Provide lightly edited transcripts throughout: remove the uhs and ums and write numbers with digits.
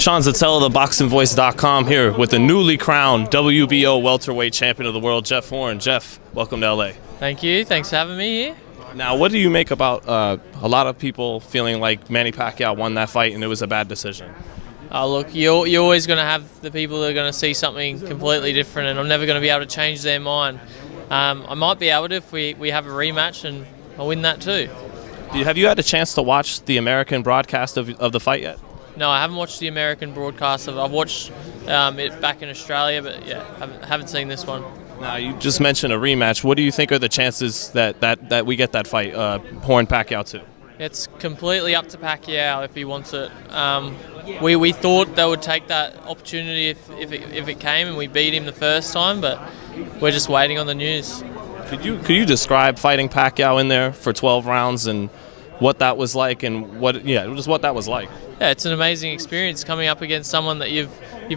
Sean Zittel of ThaBoxingvoice.com here with the newly crowned WBO Welterweight Champion of the World, Jeff Horn. Jeff, welcome to LA. Thank you. Thanks for having me here. Now, what do you make about a lot of people feeling like Manny Pacquiao won that fight and it was a bad decision? Look, you're always going to have the people that are going to see something completely different, and I'm never going to be able to change their mind. I might be able to if we have a rematch, and I'll win that too. Have you had a chance to watch the American broadcast of the fight yet? No, I haven't watched the American broadcast. I've watched it back in Australia, but yeah, haven't seen this one. Now, you just mentioned a rematch. What do you think are the chances that we get that fight, Horn-Pacquiao too? It's completely up to Pacquiao if he wants it. We thought they would take that opportunity if it came and we beat him the first time, but we're just waiting on the news. Could you describe fighting Pacquiao in there for 12 rounds and what that was like, and what that was like? Yeah, it's an amazing experience coming up against someone that you've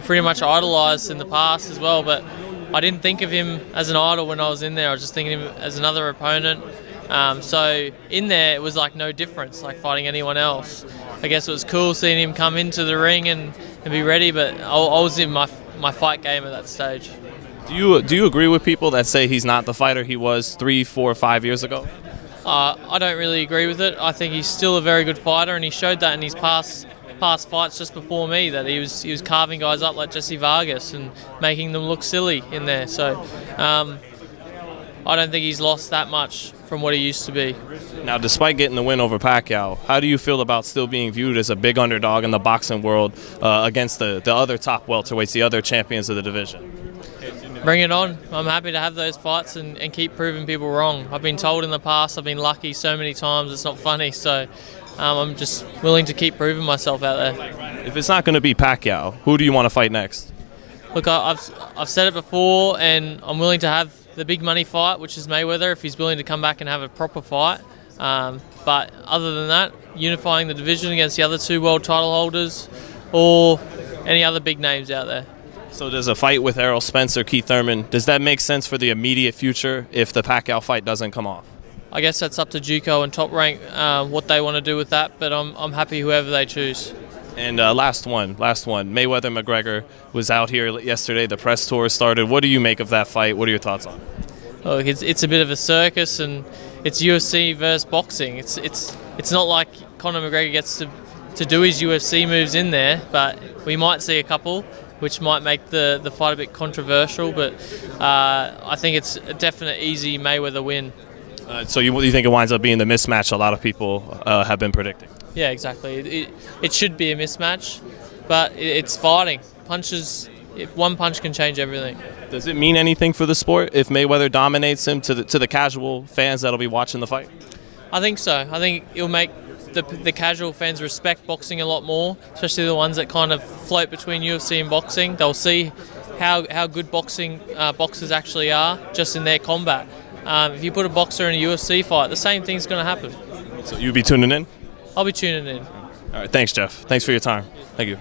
pretty much idolized in the past as well. But I didn't think of him as an idol when I was in there. I was just thinking of him as another opponent. So in there, it was like no difference, like fighting anyone else. I guess it was cool seeing him come into the ring and be ready, but I was in my fight game at that stage. Do you agree with people that say he's not the fighter he was 3, 4, 5 years ago? I don't really agree with it. I think he's still a very good fighter, and he showed that in his past fights just before me, that he was carving guys up like Jesse Vargas and making them look silly in there. So I don't think he's lost that much from what he used to be. Now, despite getting the win over Pacquiao, how do you feel about still being viewed as a big underdog in the boxing world against the other top welterweights, the other champions of the division? Bring it on. I'm happy to have those fights and keep proving people wrong. I've been told in the past I've been lucky so many times it's not funny, so I'm just willing to keep proving myself out there. If it's not going to be Pacquiao, who do you want to fight next? Look, I've said it before, and I'm willing to have the big money fight, which is Mayweather, if he's willing to come back and have a proper fight. But other than that, unifying the division against the other two world title holders or any other big names out there. So does a fight with ERROL SPENCE or Horn-Thurman, does that make sense for the immediate future if the Pacquiao fight doesn't come off? I guess that's up to JUCO and Top Rank what they want to do with that, but I'm happy whoever they choose. And last one. Mayweather-McGregor was out here yesterday. The press tour started. What do you make of that fight? What are your thoughts on it? Look, it's a bit of a circus, and it's UFC versus boxing. It's not like Conor McGregor gets to do his UFC moves in there, but we might see a couple, which might make the fight a bit controversial. But I think it's a definite easy Mayweather win. So you think it winds up being the mismatch a lot of people have been predicting? Yeah, exactly. It should be a mismatch, but it's fighting. Punches, if one punch can change everything. Does it mean anything for the sport if Mayweather dominates him to the casual fans that'll be watching the fight? I think so. I think it'll make the casual fans respect boxing a lot more, especially the ones that kind of float between UFC and boxing. They'll see how good boxers actually are just in their combat. If you put a boxer in a UFC fight, the same thing's going to happen. So you'll be tuning in? I'll be tuning in. All right, thanks, Jeff. Thanks for your time. Thank you.